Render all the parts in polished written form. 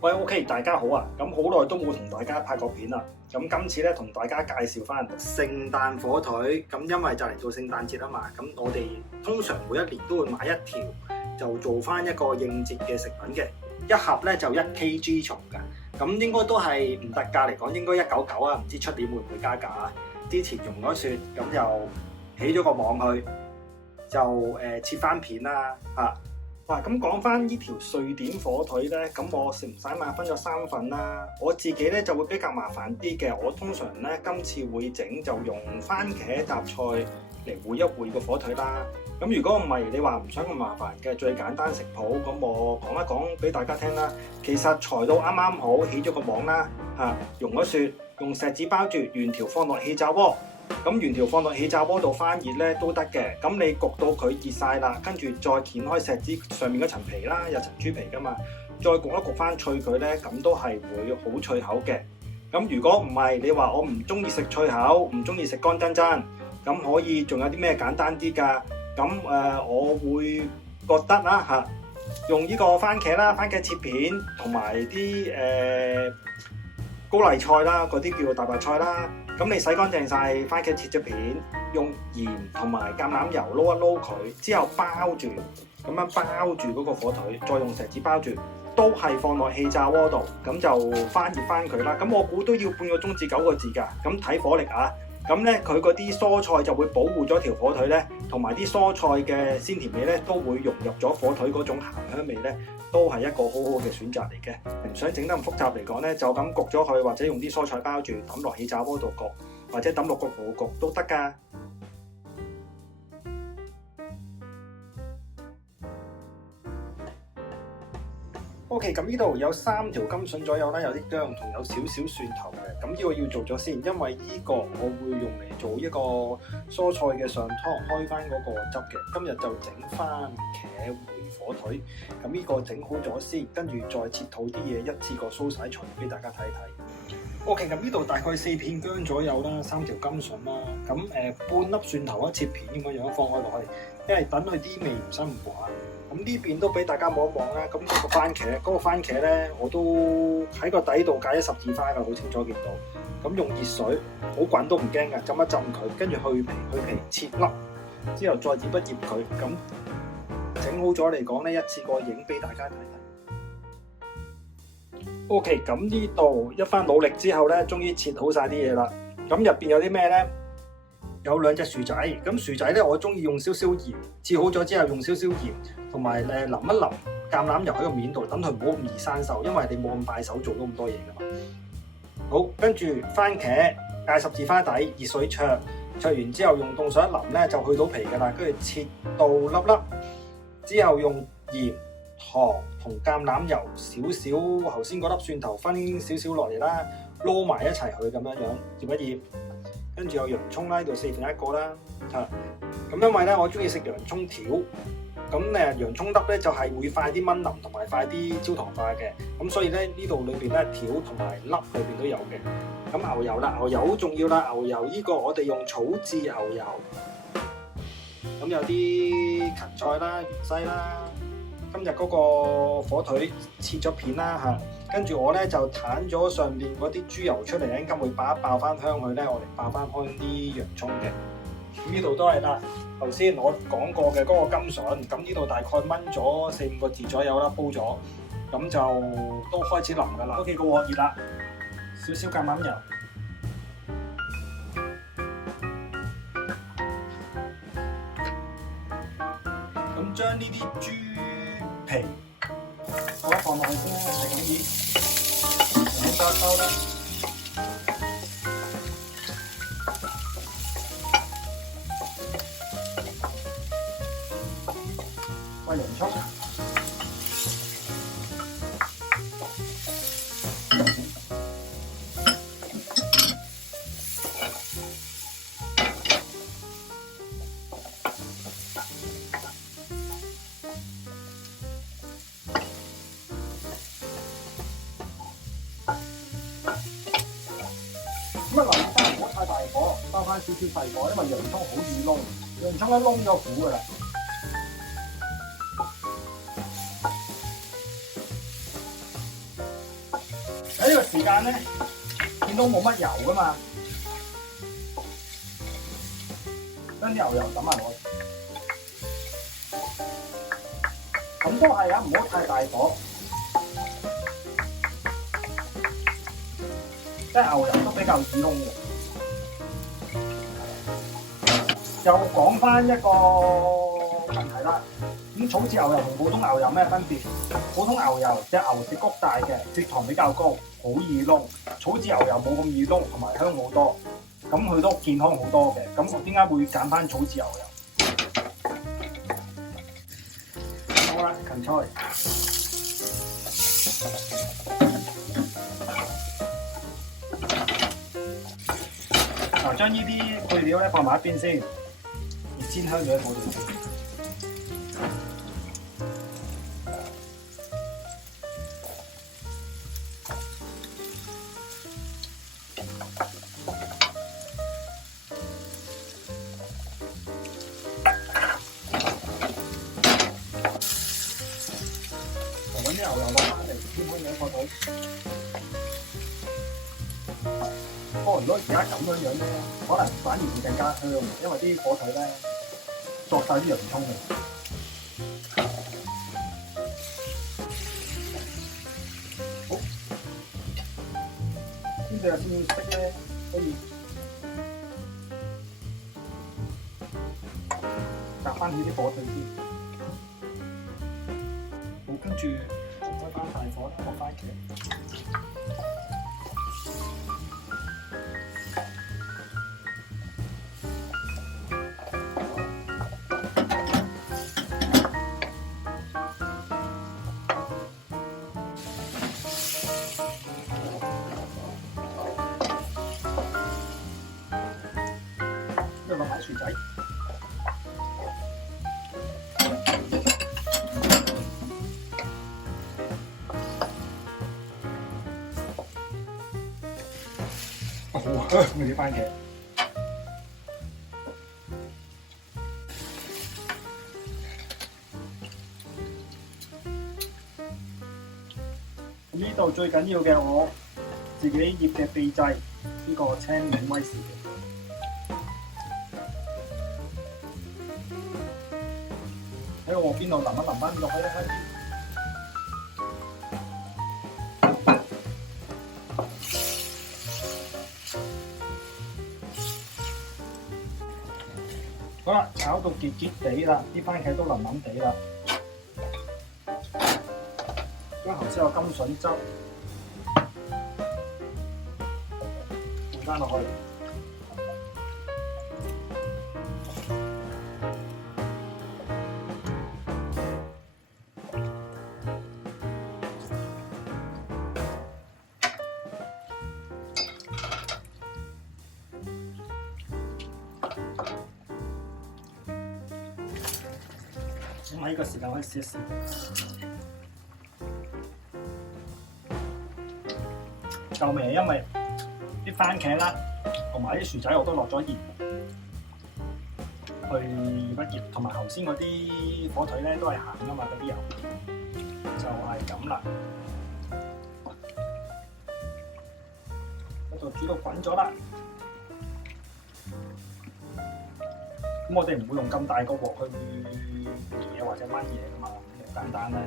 喂，OK，大家好啊！咁好耐都冇同大家拍過片啦。咁今次咧同大家介紹翻聖誕火腿。咁因為就嚟到聖誕節啊嘛，咁我哋通常每一年都會買一條，就做翻一個應節嘅食品嘅。一盒咧就1kg 重㗎。咁應該都係唔特價嚟講，應該199啊。唔知出年會唔會加價啊？之前用咗雪，咁就起咗個網去，就切翻片啦嚇。嗱，咁講翻呢條瑞典火腿咧，咁我食唔使買分咗3份啦。我自己咧就會比較麻煩啲嘅，我通常咧今次會整就用番茄搭菜嚟燴一燴個火腿啦。咁如果唔係你話唔想咁麻煩嘅，最簡單食譜，咁我講一講俾大家聽啦。其實材到啱啱好，起咗個網啦嚇，溶咗雪，用錫紙包住，原條放落氣炸鍋。咁原條放落氣炸鍋度翻熱咧都得嘅，咁你焗到佢熱晒啦，跟住再掀開錫紙上面嗰層皮啦，有層豬皮噶嘛，再焗一焗翻脆佢咧，咁都係會好脆口嘅。咁如果唔係你話我唔中意食脆口，唔中意食乾真真，咁可以仲有啲咩簡單啲㗎？咁我會覺得啦嚇，用呢個番茄啦，番茄切片同埋啲高麗菜啦，嗰啲叫做大白菜啦。咁你洗乾淨晒番茄切咗片，用鹽同埋橄欖油撈一撈佢，之後包住，咁樣包住嗰個火腿，再用錫紙包住，都係放落氣炸鍋度，咁就翻熱翻佢啦。咁我估都要半個鐘至9個字㗎，咁睇火力啊。咁咧佢嗰啲蔬菜就會保護咗條火腿咧，同埋啲蔬菜嘅鮮甜味咧都會融入咗火腿嗰種鹹香味咧，都係一個好好嘅選擇嚟嘅。唔想整得咁複雜嚟講咧，就咁焗咗佢，或者用啲蔬菜包住，抌落氣炸鍋度焗，或者抌落焗爐焗都得㗎。OK， 咁呢度有3條甘筍左右啦，有啲薑同有少少蒜頭嘅。咁呢個要做咗先，因為呢個我會用嚟做一個蔬菜嘅上湯，開翻嗰個汁嘅。今日就整番茄燴火腿，咁呢個整好咗先，跟住再切好啲嘢，一次過掃晒除俾大家睇睇。OK，咁呢度大概4片薑左右啦，3條甘筍啦，咁半粒蒜頭切片咁樣放開落去，因為等佢啲味唔辛苦啊。咁呢邊都俾大家望一望啦。咁嗰個番茄咧，我都喺個底度解咗十字花㗎，好清楚見到。咁用熱水，好滾都唔驚㗎，浸一浸佢，跟住去皮切粒，之後再醃一醃佢。咁整好咗嚟講咧，一次過影俾大家睇睇。OK， 咁呢度一番努力之後咧，終於切好晒啲嘢啦。咁入邊有啲咩咧？有2隻薯仔，咁薯仔咧我中意用少少鹽，切好咗之後用少少鹽，同埋淋一淋橄欖油喺個面度，等佢唔好咁易生鏽，因為你冇咁快手做到咁多嘢噶嘛。好，跟住番茄界十字花底，熱水灼完之後用凍水一淋咧就去到皮噶啦，跟住切到粒粒，之後用鹽、糖同橄欖油少少，頭先嗰粒蒜頭分少少落嚟啦，撈埋一齊去咁樣醃一醃。跟住有洋葱啦，呢度4分1個啦，咁因為咧我中意食洋葱條，咁洋葱粒咧就係會快啲炆腍同埋快啲焦糖化嘅，咁所以咧呢度裏邊咧條同埋粒裏邊都有嘅。咁牛油啦，牛油好重要啦，牛油呢個我哋用草字牛油，咁有啲芹菜啦、芫茜啦，今日嗰個火腿切咗片啦嚇。跟住我咧就攤咗上面嗰啲豬油出嚟，陣間會爆翻香佢咧，我哋爆翻開啲洋葱嘅。咁呢度都係啦，頭先我講過嘅嗰個甘筍，咁呢度大概燜咗4-5個字左右啦，煲咗，咁就都開始淋噶啦。OK， 個鑊熱啦，少少橄欖油，咁將呢啲豬皮放落去先啦，係咁意，兩包收啦。喂，洋葱，咁留意翻唔好太大火，收翻少少細火，因為洋葱好易燶，洋葱一燶咗苦噶啦。時間咧，見到冇乜油噶嘛，將啲牛油抌埋落去。咁都係啊，唔好太大火，即係牛油都比較易燶嘅。又講翻一個問題啦，咁草字牛油同普通牛油有咩分別？普通牛油隻牛舌谷大嘅，血糖比較高，好易燶；草字牛油冇咁易燶，同埋香好多，咁佢都健康好多嘅。咁我點解會揀翻草字牛油？好啦，芹菜。嗱，將呢啲配料咧放埋一邊先，煎香咗一火度。揾啲牛油落翻嚟，煎香咗一火腿。不過如果而家咁樣樣咧，可能反而會更加香，因為啲火腿咧作晒啲洋葱嘅。好，呢度有少少色咧，可以夾翻起啲火腿先。好，跟住開翻大火落番茄。跟住落埋薯仔，好香嗰啲番茄。呢度最緊要嘅我自己醃嘅秘製，呢個青檸威士忌。喺個鑊邊度淋一淋翻落去咧，好啦，炒到結結地啦，啲番茄都腍腍地啦，將頭先個甘筍汁換翻落去。咁喺呢個時間可以試一試，夠味，因為啲番茄啦，同埋啲薯仔我都落咗鹽去醃一醃，同埋頭先嗰啲火腿咧都係鹹噶嘛，嗰啲油就係咁啦。嗰度煮到滾咗啦，咁我哋唔會用咁大個鑊去嘢或者炆嘢噶嘛，好簡單咧。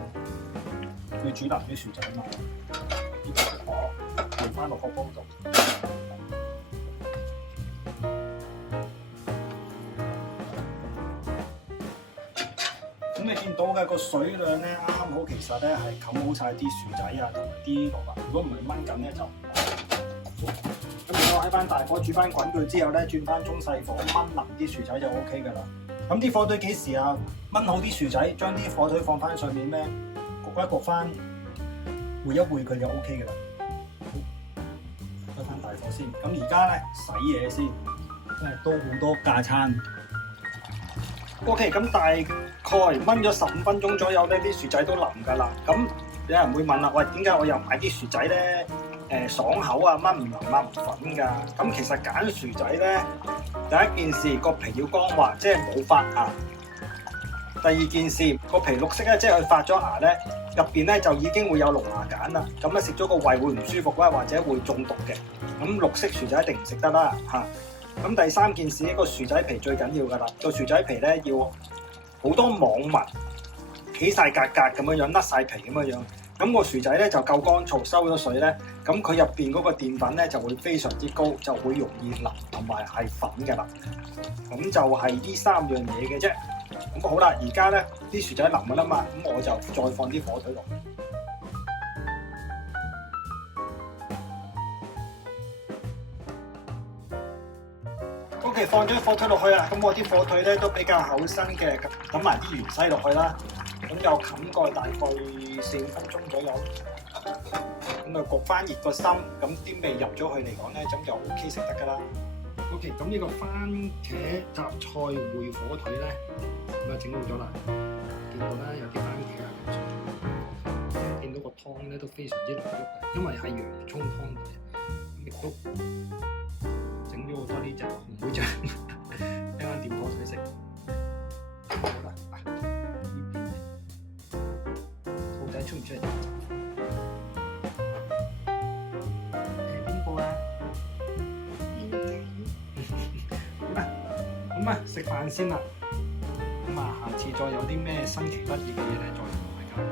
要煮腍啲薯仔嘛，呢個火換翻落個煲度。咁你見到嘅個水量咧啱好，其實咧係冚好晒啲薯仔啊同埋啲蘿蔔。如果唔係炆緊咧就唔好。咁我喺翻大火煮翻滾佢之後咧，轉翻中細火炆腍啲薯仔就 O K 噶啦。咁啲火腿幾時啊？炆好啲薯仔，將啲火腿放翻上面咩？焗一焗翻，燴一燴佢就 O K 噶啦。開翻大火先。咁而家咧洗嘢先，真係都好多架餐。O K， 咁大概炆咗15分鐘左右咧，啲薯仔都腍噶啦。咁有人會問啦，喂，點解我又買啲薯仔咧？爽口啊，炆唔腍炆唔粉㗎。咁其實揀薯仔咧，第一件事個皮要光滑，即係冇發芽。第二件事個皮綠色咧，即係佢發咗芽咧，入邊咧就已經會有龍牙鹼啦。咁咧食咗個胃會唔舒服啦，或者會中毒嘅。咁綠色薯仔一定唔食得啦嚇。咁第三件事，個薯仔皮最緊要㗎啦。個薯仔皮咧要好多網紋，起晒格格咁樣樣，甩晒皮咁樣樣。咁個薯仔咧就夠乾燥，收咗水咧，咁佢入邊嗰個澱粉咧就會非常之高，就會容易腍同埋係粉嘅啦。咁就係呢3樣嘢嘅啫。咁好啦，而家咧啲薯仔腍㗎啦嘛，咁我就再放啲火腿落去。OK， 放咗啲火腿落去啦。咁我啲火腿咧都比較厚身嘅，揼埋啲芫茜落去啦。咁又冚蓋大概4-5分鐘左右。咁啊焗翻熱個心，咁啲味入咗去嚟講咧，咁就 OK 食得㗎啦。OK， 咁呢個番茄雜菜燴火腿咧，咁啊整好咗啦。見到啦，有啲番茄啊，見到個湯咧都非常之濃郁嘅，因為係洋葱湯嚟，亦都整咗好多呢隻紅莓醬，一間點火腿食。好啦，呢邊兔仔出唔出嚟？邊個啊？咁啊，食飯先啦。咁啊，下次再有啲咩新奇得意嘅嘢咧，再同大家講。